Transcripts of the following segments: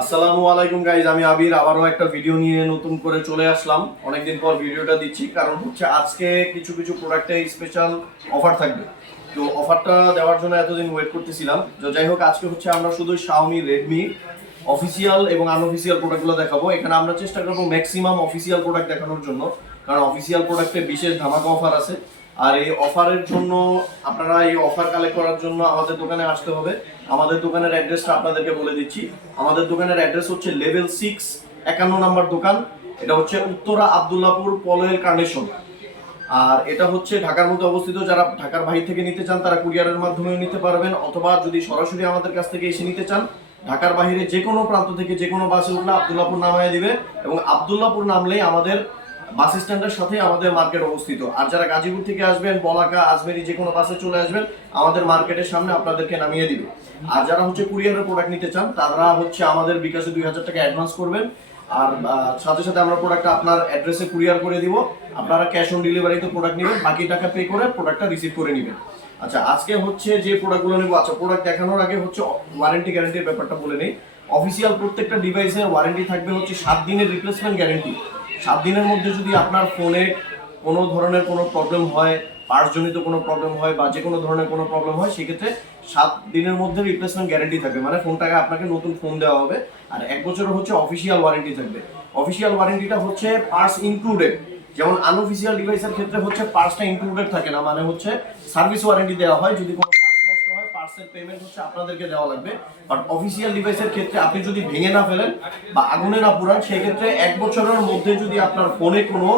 আসসালামু আলাইকুম গাইজ আমি আবির। আবারও একটা ভিডিও নিয়ে নতুন করে চলে আসলাম। অনেকদিন পর ভিডিওটা দিচ্ছি, কারণ হচ্ছে আজকে কিছু কিছু প্রোডাক্টে স্পেশাল অফার থাকবে। তো অফারটা দেওয়ার জন্য এতদিন ওয়েট করতেছিলাম। তো যাই হোক, আজকে হচ্ছে আমরা শুধু শাওমি রেডমি অফিসিয়াল এবং আনঅফিসিয়াল প্রোডাক্টগুলো দেখাবো। এখানে আমরা চেষ্টা করব ম্যাক্সিমাম অফিসিয়াল প্রোডাক্ট দেখানোর জন্য। কারণ অফিসিয়াল প্রোডাক্টে বিশেষ ধামাকা অফার আছে। আর এই অফারের জন্য আপনারা এই অফার কালেক্ট করার জন্য আমাদের দোকানে আসতে হবে। আমাদের দোকানের অ্যাড্রেসটা আপনাদেরকে বলে দিচ্ছি। আমাদের দোকানের অ্যাড্রেস হচ্ছে লেভেল সিক্স একান্ন নম্বর দোকান। এটা হচ্ছে উত্তরা আবদুল্লাপুর পলয়ের কার্নেশন আর এটা হচ্ছে ঢাকার মধ্যে অবস্থিত। যারা ঢাকার বাইরে থেকে নিতে চান, তারা কুরিয়ারের মাধ্যমে নিতে পারবেন। অথবা যদি সরাসরি আমাদের কাছ থেকে এসে নিতে চান, ঢাকার বাইরে যে কোনো প্রান্ত থেকে যে কোনো বাসে উঠলে আবদুল্লাপুর নামায় দিবে। এবং আবদুল্লাপুর নামলেই আমাদের বাস স্ট্যান্ডের সাথে আমাদের মার্কেট অবস্থিত। আর যারা গাজীপুর থেকে আসবেন, বলাকা, আজমেরি, যে কোনো বাসে চলে আসবেন, আমাদের মার্কেটের সামনে আপনাদেরকে নামিয়ে দিবে। আর যারা হচ্ছে কুরিয়ারের প্রোডাক্ট নিতে চান, তারা হচ্ছে আমাদের বিকাশে দুই হাজার টাকা অ্যাডভান্স করবেন। আর সাথে সাথে আমরা প্রোডাক্টটা আপনার অ্যাড্রেসে কুরিয়ার করে দিব। আপনারা ক্যাশ অন ডেলিভারিতে প্রোডাক্ট নেবেন, বাকি টাকা পে করে প্রোডাক্টটা রিসিভ করে নেবেন। আচ্ছা আজকে হচ্ছে যে প্রোডাক্টগুলো নেব আচ্ছা প্রোডাক্ট দেখানোর আগে হচ্ছে ওয়ারেন্টি গ্যারান্টির ব্যাপারটা বলে নেই। অফিসিয়াল প্রত্যেকটা ডিভাইসের ওয়ারেন্টি থাকবে হচ্ছে সাত দিনের রিপ্লেসমেন্ট গ্যারান্টি সাত দিনের মধ্যে যদি আপনার ফোনে কোনো ধরনের কোনো প্রবলেম হয় পার্সজনিত কোনো প্রবলেম হয় বা যে কোনো ধরনের কোনো প্রবলেম হয়, সেক্ষেত্রে সাত দিনের মধ্যে রিপ্লেসমেন্ট গ্যারেন্টি থাকবে। মানে ফোনটাকে আপনাকে নতুন ফোন দেওয়া হবে। আর এক বছরের হচ্ছে অফিসিয়াল ওয়ারেন্টি থাকবে। অফিসিয়াল ওয়ারেন্টিটা হচ্ছে পার্স ইনক্লুডেড যেমন আনঅফিসিয়াল ডিভাইসের ক্ষেত্রে হচ্ছে পার্সটা ইনক্লুডেড থাকে না মানে হচ্ছে সার্ভিস ওয়ারেন্টি দেওয়া হয়। যদি কোনো পার্স নষ্ট পেমেন্ট হচ্ছে আপনাদেরকে দেওয়া লাগবে। বাট অফিসিয়াল ডিভাইসের ক্ষেত্রে আপনি যদি ভেঙে না ফেলেন বা আগুনে না পুরান এক বছরের মধ্যে যদি আপনার ফোনে কোনো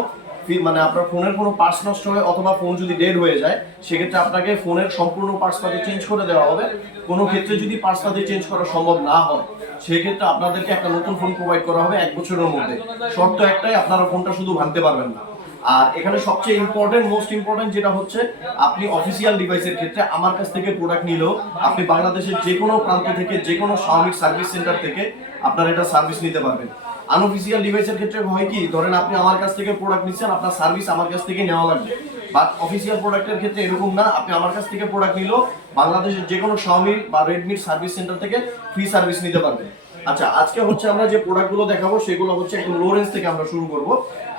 মানে আপনার ফোনের কোনো পার্টস নষ্ট হয় অথবা ফোন যদি ডেড হয়ে যায়, সেক্ষেত্রে আপনাকে ফোনের সম্পূর্ণ পার্টস পাতি চেঞ্জ করে দেওয়া হবে। কোনো ক্ষেত্রে যদি পার্টস পাতি চেঞ্জ করা সম্ভব না হয়, সেক্ষেত্রে আপনাদেরকে একটা নতুন ফোন প্রোভাইড করা হবে এক বছরের মধ্যে। শর্ত একটাই, আপনারা ফোনটা শুধু ভাঙতে পারবেন না। আর এখানে সবচেয়ে ইম্পর্টেন্ট মোস্ট ইম্পর্টেন্ট যেটা হচ্ছে, আপনি অফিসিয়াল ডিভাইসের ক্ষেত্রে আমার কাছ থেকে প্রোডাক্ট নিলেও আপনি বাংলাদেশের যে কোনো প্রান্ত থেকে যে কোনো শাওমির সার্ভিস সেন্টার থেকে আপনার এটা সার্ভিস নিতে পারবেন। আনঅফিসিয়াল ডিভাইসের ক্ষেত্রে হয় কি, ধরেন আপনি আমার কাছ থেকে প্রোডাক্ট নিচ্ছেন, আপনার সার্ভিস আমার কাছ থেকে নেওয়া লাগবে। বাট অফিসিয়াল প্রোডাক্টের ক্ষেত্রে এরকম না, আপনি আমার কাছ থেকে প্রোডাক্ট নিলেও বাংলাদেশের যে কোনো শাওমির বা রেডমির সার্ভিস সেন্টার থেকে ফ্রি সার্ভিস নিতে পারবেন। আচ্ছা আজকে হচ্ছে আমরা যে প্রোডাক্টগুলো দেখাবো, সেগুলো হচ্ছে একটু লো রেঞ্জ থেকে আমরা শুরু করব।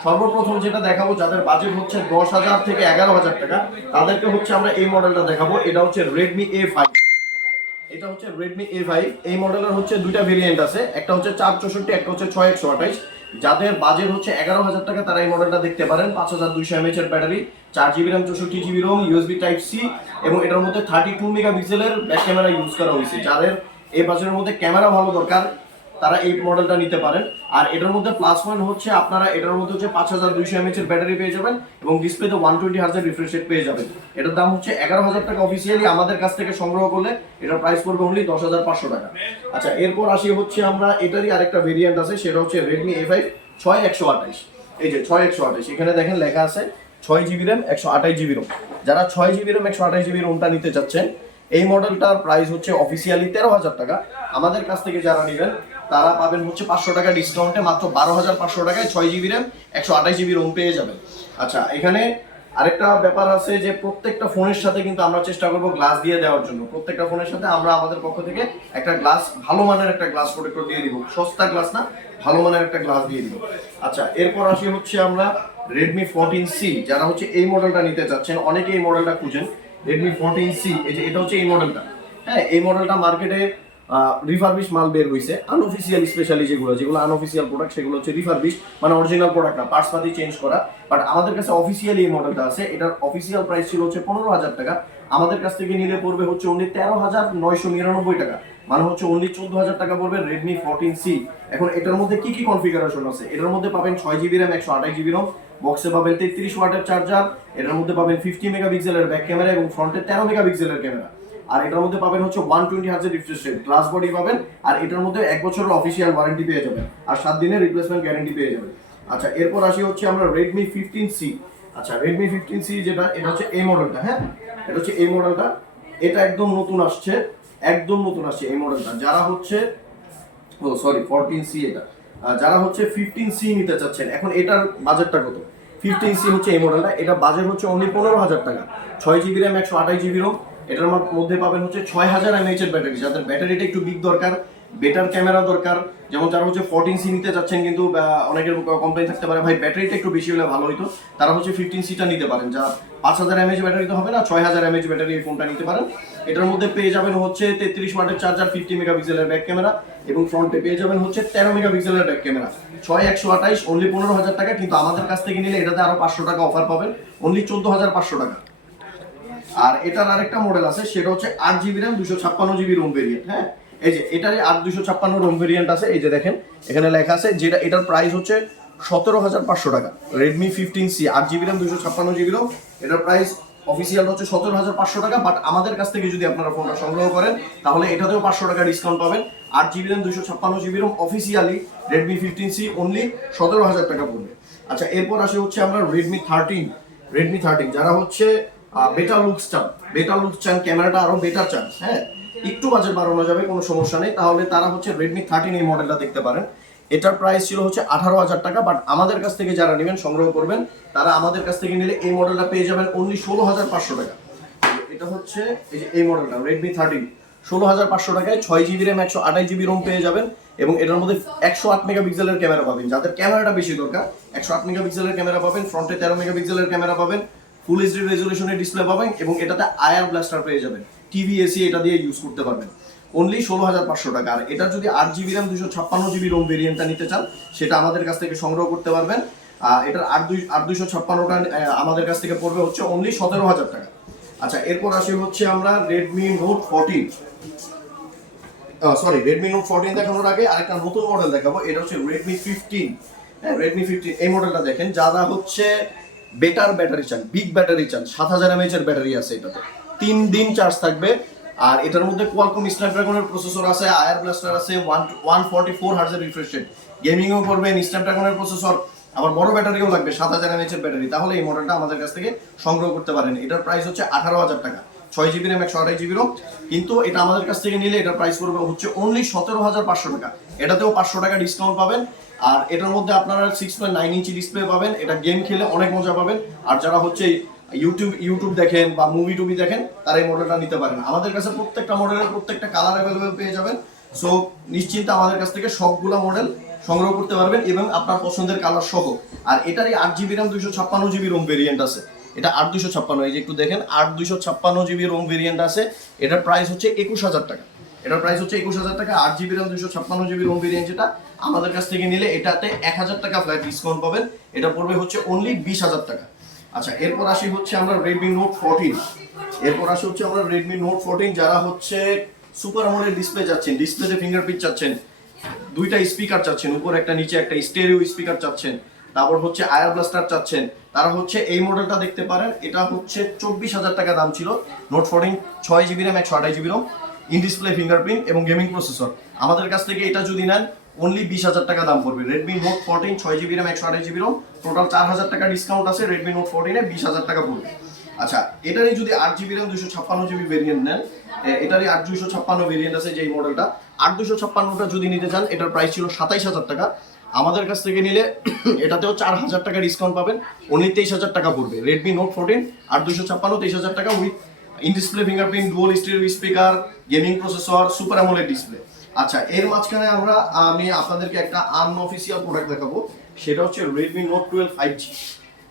সর্বপ্রথম যেটা দেখাবো, যাদের বাজেট হচ্ছে দশ হাজার থেকে এগারো হাজার টাকা, তাদেরকে হচ্ছে আমরা এই মডেলটা দেখাবো। এটা হচ্ছে রেডমি এ ফাইভ এটা হচ্ছে রেডমি এ এই মডেলের হচ্ছে দুইটা ভেরিয়েন্ট আছে। একটা হচ্ছে চার চৌষট্টি, একটা হচ্ছে ছয় একশো আঠাইশ যাদের বাজেট হচ্ছে এগারো হাজার টাকা, তারা এই মডেলটা দেখতে পারেন। পাঁচ হাজার দুইশো এমএচ এর ব্যাটারি চার জিবি র্যাম চৌষট্টি GB ROM USB type C এবং এটার মধ্যে থার্টি টু মেগা পিক্সেলের ব্যাক ক্যামেরা ইউজ করা হয়েছে। যাদের এই বাজেটের মধ্যে ক্যামেরা ভালো দরকার, তারা এই মডেলটা নিতে পারেন। আর এটার মধ্যে প্লাস পয়েন্ট হচ্ছে আপনারা, এটার মধ্যে হচ্ছে পাঁচ হাজার দুইশো এমএচ এর ব্যাটারি পেয়ে যাবেন এবং ডিসপ্লেতে ওয়ান টোয়েন্টি হাজার রিফ্রেশ রেট পেয়ে যাবেন। এটার দাম হচ্ছে এগারো হাজার টাকা অফিসিয়ালি আমাদের কাছ থেকে সংগ্রহ করলে এটার প্রাইস পড়বে অনলি দশ হাজার পাঁচশো টাকা। আচ্ছা এরপর আসি হচ্ছে আমরা, এটারই আরেকটা ভেরিয়েন্ট আছে, সেটা হচ্ছে রেডমি এ ফাইভ ছয় একশো আঠাইশ। এই যে ছয় একশো আঠাইশ, এখানে দেখেন লেখা আছে, ছয় জিবি র্যাম একশো আঠাইশ জিবি রোম যারা ছয় জিবি র্যাম একশো আঠাইশ জিবি রোমটা নিতে চাচ্ছেন এই মডেলটার প্রাইস হচ্ছে অফিসিয়ালি তেরো হাজার টাকা। আমাদের কাছ থেকে যারা নেবেন, তারা পাবেন হচ্ছে পাঁচশো টাকা ডিসকাউন্টে মাত্র বারো হাজার পাঁচশো টাকায় ছয় জিবি র্যাম একশো আঠাশ জিবি রোম পেয়ে যাবেন। আচ্ছা এখানে আরেকটা ব্যাপার আছে যে প্রত্যেকটা ফোনের সাথে কিন্তু আমরা চেষ্টা করব গ্লাস দিয়ে দেওয়ার জন্য। প্রত্যেকটা ফোনের সাথে আমরা আমাদের পক্ষ থেকে একটা গ্লাস ভালো মানের একটা গ্লাস প্রোটেক্টর দিয়ে দিব। সস্তা গ্লাস না, ভালো মানের একটা গ্লাস দিয়ে দিব। আচ্ছা এরপর আসি হচ্ছে আমরা রেডমি ফোরটিন সি যারা হচ্ছে এই মডেলটা নিতে চাচ্ছেন অনেকে এই মডেলটা খুঁজেন। রেডমি ফোরটিন সি এই যে এটা হচ্ছে এই মডেলটা হ্যাঁ এই মডেলটা মার্কেটে রিফারবিশ মাল বের হয়েছে আনঅফিসিয়াল স্পেশালি যেগুলো যেগুলো আনঅফিসিয়াল প্রোডাক্ট সেগুলো হচ্ছে রিফারবিশ মানে অরিজিনাল প্রোডাক্ট না পার্টস পাতি চেঞ্জ করা। বাট আমাদের কাছে অফিসিয়ালি এই মডেলটা আছে। এটার অফিসিয়াল প্রাইস ছিল হচ্ছে পনেরো হাজার টাকা। আমাদের কাছ থেকে নিলে পড়বে হচ্ছে অনলি তেরো হাজার নয়শো নিরানব্বই টাকা। মানে হচ্ছে অনলি চোদ্দ হাজার টাকা পড়বে রেডমি ফোরটিন সি এখন এটার মধ্যে কি কি কনফিগারেশন আছে? এটার মধ্যে পাবেন ছয় জিবি র্যাম একশো আঠাশ জিবি রম বক্সে পাবেন তেত্রিশ ওয়াটের চার্জার এটার মধ্যে পাবেন ফিফটি মেগাপিক্সেলের ব্যাক ক্যামেরা এবং ফ্রন্টে তেরো মেগাপিক্সেলের ক্যামেরা আর এটার মধ্যে পাবেন হচ্ছে ওয়ান টোয়েন্টি হাজার রিফ্রেশ রেট গ্লাস বডি পাবেন, আর এটার মধ্যে এক বছরের অফিসিয়াল ওয়ারেন্টি পেয়ে যাবেন, আর সাত দিনের রিপ্লেসমেন্ট গ্যারেন্টি পেয়ে যাবেন। আচ্ছা এরপর আসি হচ্ছে আমরা রেডমি ফিফটিন সি আচ্ছা রেডমি ফিফটিন সি যেটা, এটা হচ্ছে এই মডেলটা হ্যাঁ? এটা হচ্ছে এই মডেলটা এটা একদম নতুন আসছে। একদম নতুন আসছে এই মডেলটা যারা হচ্ছে, ও সরি ফোরটিন সি এটা। যারা হচ্ছে ফিফটিন সি নিতে চাচ্ছেন, এখন এটার বাজেটটা কত? ফিফটিন সি হচ্ছে এই মডেলটা এটা বাজেট হচ্ছে অনলি পনেরো হাজার টাকা। ছয় জিবি র্যাম একশো আঠাশ জিবি রোম এটার মধ্যে পাবেন হচ্ছে ছয় হাজার এমএইচ এর ব্যাটারি যাদের ব্যাটারিটা একটু বিগ দরকার বেটার ক্যামেরা দরকার। যেমন যারা হচ্ছে ফোরটিন সি নিতে চাচ্ছেন কিন্তু অনেকের কমপ্লেন থাকতে পারে, ভাই ব্যাটারিটা একটু বেশি হলে ভালো হতো তারা হচ্ছে ফিফটিন সিটা নিতে পারেন, যা পাঁচ হাজার এমএচ ব্যাটারি তো হবে না, ছয় হাজার এমএচ ব্যাটারি এই ফোনটা নিতে পারেন। এটার মধ্যে পেয়ে যাবেন হচ্ছে তেত্রিশ ওয়াটের চার্জার ফিফটি মেগাপিক্সেলের ব্যাক ক্যামেরা এবং ফ্রন্টে পেয়ে যাবেন হচ্ছে তেরো মেগাপিক্সেলের ব্যাক ক্যামেরা ছয় একশো আঠাইশ অনলি পনেরো হাজার টাকা, কিন্তু আমাদের কাছ থেকে নিলে এটাতে আরও পাঁচশো টাকা অফার পাবেন। অনলি চোদ্দ হাজার পাঁচশো টাকা। আর এটার আরেকটা মডেল আছে, সেটা হচ্ছে আট জিবি র্যাম দুশো ছাপ্পান্ন জিবি রোম ভেরিয়েন্ট হ্যাঁ? এই যে এটারই আট দুশো ছাপ্পান্ন রোম ভেরিয়েন্ট আছে, এই যে দেখেন, এখানে লেখা আছে যেটা, এটার প্রাইস হচ্ছে সতেরো হাজার পাঁচশো টাকা। রেডমি ফিফটিন সি আট জিবি র্যাম দুশো ছাপ্পান্ন জিবি রোম এটার প্রাইস অফিসিয়াল হচ্ছে সতেরো হাজার পাঁচশো টাকা বাট আমাদের কাছ থেকে যদি আপনারা ফোনটা সংগ্রহ করেন, তাহলে এটাতেও পাঁচশো টাকা ডিসকাউন্ট পাবেন। আট জিবি র্যাম দুশো ছাপ্পান্ন GB ROM officially Redmi fifteen C only সতেরো হাজার টাকা পড়বে। আচ্ছা এরপর আসে হচ্ছে আমরা রেডমি থার্টিন রেডমি থার্টিন যারা হচ্ছে বেটার লুকস চান বেটার লুকস চান, ক্যামেরাটা আরও বেটার চান হ্যাঁ? একটু বাজেট বাড়ানো যাবে, কোনো সমস্যা নেই। তাহলে তারা হচ্ছে রেডমি থার্টিন এই মডেলটা দেখতে পারেন। এটার প্রাইস ছিল হচ্ছে আঠারো হাজার টাকা বাট আমাদের কাছ থেকে যারা নেবেন, সংগ্রহ করবেন, তারা আমাদের কাছ থেকে নিলে এই মডেলটা পেয়ে যাবেন অনলি ষোলো হাজার পাঁচশো টাকা। এটা হচ্ছে এই যে এই মডেলটা রেডমি থার্টিন ষোলো হাজার পাঁচশো টাকায় ছয় জিবি র্যাম একশো আঠাশ জিবি রোম পেয়ে যাবেন এবং এটার মধ্যে একশো আট মেগাপিক্সেলের ক্যামেরা পাবেন। যাদের ক্যামেরাটা বেশি দরকার, একশো আট মেগাপিক্সেলের ক্যামেরা পাবেন ফ্রন্টে তেরো মেগাপিক্সেলের ক্যামেরা পাবেন ফুল এইচডি রেজলিউশনের ডিসপ্লে পাবেন এবং এটাতে আয়ার ব্লাস্টার পেয়ে যাবেন। টিভি, এসি এটা দিয়ে ইউজ করতে পারবেন। অনলি ষোলো হাজার পাঁচশো টাকা। আর এটা যদি আট জিবি র্যাম দুশো ছাপ্পান্ন জিবি রোম ভেরিয়েন্টটা নিতে চান, সেটা আমাদের কাছ থেকে সংগ্রহ করতে পারবেন। এটার আট দুই, আট দুইশো ছাপ্পান্নটা আমাদের কাছ থেকে পড়বে হচ্ছে অনলি সতেরো হাজার টাকা। আচ্ছা এরপর আসি হচ্ছে আমরা Redmi note fourteen sorry Redmi note fourteen দেখানোর আগে আরেকটা নতুন মডেল দেখাবো। এটা হচ্ছে রেডমি ফিফটিন হ্যাঁ রেডমি ফিফটিন এই মডেলটা দেখেন যারা হচ্ছে বেটার ব্যাটারি চান বিগ ব্যাটারি চান, সাত হাজার এমএচ এর ব্যাটারি আছে এটাতে। তিন দিন চার্জ থাকবে। আর এটার মধ্যে কোয়ালকম স্ন্যাপড্রাগনের প্রসেসর আছে আয়ার ব্লাস্টার আছে ওয়ান ওয়ান ফর্টি ফোর হার্জের রিফ্রেশ রেট গেমিংও করবেন স্ন্যাপড্রাগনের প্রসেসর আবার বড় ব্যাটারিও লাগবে, সাত হাজার এমএচ এর ব্যাটারি তাহলে এই মডেলটা আমাদের কাছ থেকে সংগ্রহ করতে পারেন। এটার প্রাইস হচ্ছে আঠারো হাজার টাকা। ছয় জিবি র্যাম একশো আঠাশ জিবি রোম কিন্তু এটা আমাদের কাছ থেকে নিলে এটার প্রাইস পড়বে হচ্ছে অনলি সতেরো হাজার পাঁচশো টাকা। এটাতেও পাঁচশো টাকা ডিসকাউন্ট পাবেন। আর এটার মধ্যে আপনারা six point nine inch display পাবেন। এটা গেম খেলে অনেক মজা পাবেন। আর যারা হচ্ছে ইউটিউব ইউটিউব দেখেন বা মুভি টুভি দেখেন তারা এই মডেলটা নিতে পারেন আমাদের কাছে প্রত্যেকটা মডেলের প্রত্যেকটা কালার অ্যাভেলেবেল পেয়ে যাবেন। সো নিশ্চিন্তে আমাদের কাছ থেকে সবগুলা মডেল সংগ্রহ করতে পারবেন এবং আপনার পছন্দের কালার সহ। আর এটারই আট জিবি র্যাম দুইশো ছাপ্পান্ন জিবি রোম ভেরিয়েন্ট আছে। এটা আট দুশো ছাপ্পান্ন, এই যে একটু দেখেন, আট দুশো ছাপ্পান্ন জিবি রোম ভেরিয়েন্ট আছে। এটার প্রাইস হচ্ছে একুশ হাজার টাকা। এটার প্রাইস হচ্ছে একুশ হাজার টাকা, আট জিবি র্যাম দুশো ছাপ্পান্ন জিবি রোম ভেরিয়েন্ট যেটা আমাদের কাছ থেকে নিলে এটাতে এক হাজার টাকা ফ্ল্যাট ডিসকাউন্ট পাবেন। এটা পড়বে হচ্ছে অনলি বিশ হাজার টাকা। আচ্ছা এরপর আসি হচ্ছে আমরা রেডমি নোট ফোরটিন এরপর আসি হচ্ছে আমরা রেডমি নোট ফোরটিন যারা হচ্ছে সুপার আমলের ডিসপ্লে যাচ্ছেন ডিসপ্লেতে ফিঙ্গারপ্রিন্ট চাচ্ছেন। দুইটা স্পিকার চাচ্ছেন, উপর একটা নিচে একটা স্টেরিও স্পিকার চাচ্ছেন। তারপর হচ্ছে আয়ার ব্লাস্টার চাচ্ছেন। তারা হচ্ছে এই মডেলটা দেখতে পারেন, এটা হচ্ছে চব্বিশ হাজার টাকা দাম ছিল। নোট ফোরটিন ছয় জিবি র্যাম একশো আঠাশ GB ROM in display fingerprint এবং গেমিং প্রসেসর আমাদের কাছ থেকে এটা যদি নেন অনলি বিশ হাজার টাকা দাম পড়বে। রেডমি নোট ফোরটিন ছয় জিবি র্যাম একশো আঠাশ জিবি রোম টোটাল চার হাজার টাকা ডিসকাউন্ট আছে রেডমি নোট ফোরটিনে বিশ হাজার টাকা পড়বে। আচ্ছা এটারই যদি আট জিবি র্যাম দুশো ছাপ্পান্ন জিবি ভেরিয়েন্ট নেন এটারই আট দুশো ছাপ্পান্ন ভেরিয়েন্ট আছে যে এই মডেলটা আট দুশো ছাপ্পান্নটা যদি নিতে চান, এটার প্রাইস ছিল সাতাইশ হাজার টাকা। আমাদের কাছ থেকে নিলে এটাতেও চার হাজার টাকা ডিসকাউন্ট পাবেন অনলি তেইশ হাজার টাকা পড়বে। রেডমি নোট ফোরটিন আট দুশো ছাপ্পান্ন, তেইশ হাজার টাকা with in display fingerprint dual stereo speaker gaming processor super AMOLED display আচ্ছা এর মাঝখানে আমরা, আমি আপনাদেরকে একটা আনঅফিসিয়াল প্রোডাক্ট দেখাবো। সেটা হচ্ছে Redmi note twelve five G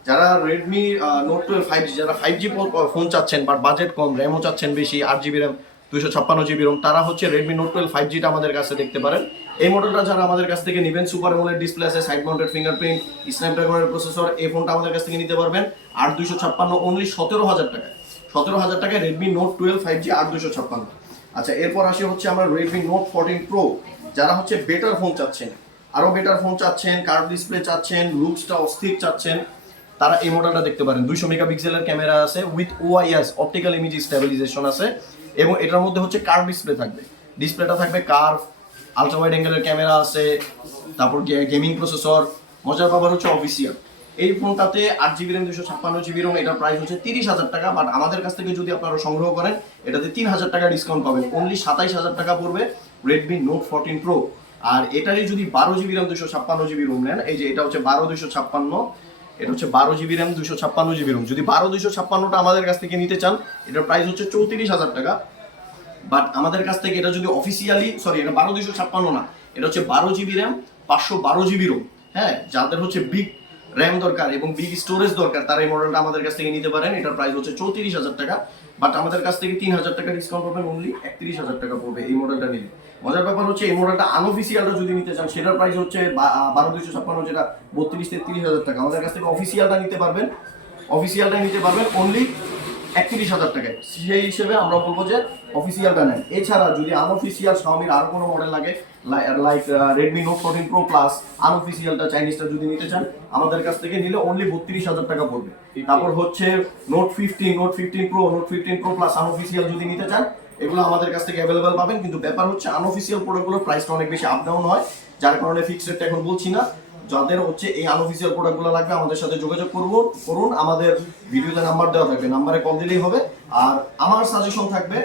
যারা Redmi note twelve five G যারা ফাইভ জি ফোন চাচ্ছেন বাট বাজেট কম র্যামও চাচ্ছেন বেশি, আট জিবি র্যাম দুশো ছাপ্পান্ন জিবি রোম তারা হচ্ছে রেডমি নোট টুয়েলভ ফাইভ জিটা আমাদের কাছে দেখতে পারেন। এই মডেলটা যারা আমাদের কাছ থেকে নেবেন সুপার অ্যামোলেড ডিসপ্লে আছে সাইড মাউন্টেড ফিঙ্গারপ্রিন্ট স্ন্যাপড্রাগনের প্রসেসর এই ফোনটা আমাদের কাছ থেকে নিতে পারবেন। আট দুশো ছাপ্পান্ন অনলি সতেরো হাজার টাকা সতেরো হাজার টাকায় Redmi note twelve five G আট দুশো ছাপ্পান্ন। আচ্ছা এরপর আসি হচ্ছে আমরা রেডমি নোট ফোরটিন প্রো যারা হচ্ছে বেটার ফোন চাচ্ছেন। আরও বেটার ফোন চাচ্ছেন কার্ভ ডিসপ্লে চাচ্ছেন লুকসটা অস্থির চাচ্ছেন, তারা এই মডেলটা দেখতে পারেন। দুইশো মেগাপিক্সেলের ক্যামেরা আছে with OIS optical image stabilization আছে, এবং এটার মধ্যে হচ্ছে কার্ভ ডিসপ্লে থাকবে। ডিসপ্লেটা থাকবে কার্ভ আলট্রা ওয়াইড অ্যাঙ্গেলের ক্যামেরা আছে, তারপর গেমিং প্রসেসর মজার ব্যাপার হচ্ছে অফিসিয়াল এই ফোনটাতে আট জিবি র্যাম দুশো ছাপ্পান্ন জিবি রোম এটার প্রাইস হচ্ছে তিরিশ হাজার টাকা। বাট আমাদের কাছ থেকে যদি আপনারা সংগ্রহ করেন, এটাতে তিন হাজার টাকা ডিসকাউন্ট পাবেন। অনলি সাতাইশ হাজার টাকা পড়বে রেডমি নোট ফোরটিন প্রো আর এটারই যদি বারো জিবি র্যাম দুশো ছাপ্পান্ন জিবি রোম নেন, এই যে এটা হচ্ছে বারো দুশো ছাপ্পান্ন, এটা হচ্ছে বারো জিবি র্যাম দুশো ছাপ্পান্ন জিবি রোম যদি বারো দুশো ছাপ্পান্নটা আমাদের কাছ থেকে নিতে চান, এটার প্রাইস হচ্ছে চৌত্রিশ হাজার টাকা। বাট আমাদের কাছ থেকে এটা যদি অফিসিয়ালি সরি এটা বারো দুশো ছাপ্পান্ন না, এটা হচ্ছে বারো জিবি র্যাম পাঁচশো বারো জিবি রোম হ্যাঁ যাদের হচ্ছে বিগ র্যাম দরকার এবং বিগ স্টোরেজ দরকার, তারা এই মডেলটা আমাদের কাছ থেকে নিতে পারেন। এটার প্রাইস হচ্ছে চৌত্রিশ হাজার টাকা বাট আমাদের কাছ থেকে তিন হাজার টাকা ডিসকাউন্ট পাবেন অনলি একত্রিশ হাজার টাকা পড়বে এই মডেলটা নিলে। মজার ব্যাপার হচ্ছে এই মডেলটা আনঅফিসিয়ালটা যদি নিতে চান, সেটার প্রাইস হচ্ছে বারো দুইশো ছাপ্পান্ন, যেটা বত্রিশ তেত্রিশ হাজার টাকা। আমাদের কাছ থেকে অফিসিয়ালটা নিতে পারবেন। অফিসিয়ালটা নিতে পারবেন অনলি একত্রিশ হাজার টাকায় সেই হিসেবে আমরা বলব যে অফিসিয়ালটা নেন। এছাড়া যদি আনঅফিসিয়াল শাওমির আরও কোনো মডেল লাগে like Redmi note fourteen pro plus আনঅফিসিয়ালটা চাইনিজটা যদি নিতে চান আমাদের কাছ থেকে নিলে অনলি বত্রিশ হাজার টাকা পড়বে। তারপর হচ্ছে note fifteen note fifteen pro note fifteen pro plus unofficial যদি নিতে চান এগুলো আমাদের কাছ থেকে অ্যাভেলেবেল পাবেন। কিন্তু ব্যাপার হচ্ছে আনঅফিসিয়াল প্রোডাক্টগুলোর প্রাইসটা অনেক বেশি আপ ডাউন হয়। যার কারণে ফিক্সড রেটটা এখন বলছি না। যাদের হচ্ছে এই আনঅফিসিয়াল প্রোডাক্টগুলো লাগবে, আমাদের সাথে যোগাযোগ করব, করুন, আমাদের ভিডিওতে নাম্বার দেওয়া থাকবে নাম্বারে কল দিলেই হবে। আর আমার সাজেশন থাকবে,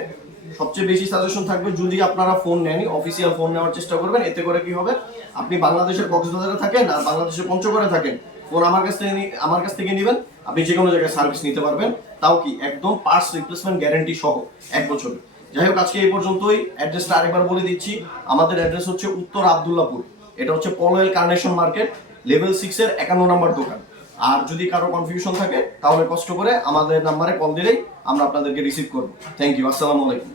সবচেয়ে বেশি সাজেশন থাকবে, যদি আপনারা ফোন নেন অফিসিয়াল ফোন নেওয়ার চেষ্টা করবেন, এতে করে কি হবে? আপনি বাংলাদেশের কক্সবাজারে থাকেন আর বাংলাদেশের পঞ্চগড়ে থাকেন ফোন আমার কাছ থেকে আমার কাছ থেকে নেবেন, আপনি যে কোনো জায়গায় সার্ভিস নিতে পারবেন। তাও কি, একদম পার্টস রিপ্লেসমেন্ট গ্যারান্টি সহ, এক বছরের যাই হোক, আজকে এই পর্যন্তই। অ্যাড্রেসটা আরেকবার বলে দিচ্ছি। আমাদের অ্যাড্রেস হচ্ছে উত্তর আবদুল্লাপুর। এটা হচ্ছে Polwel carnation market, level six এর একান্ন নম্বর দোকান। আর যদি কারও কনফিউশন থাকে, তাহলে কষ্ট করে আমাদের নাম্বারে কল দিলেই আমরা আপনাদেরকে রিসিভ করব। থ্যাংক ইউ আসসালামু আলাইকুম।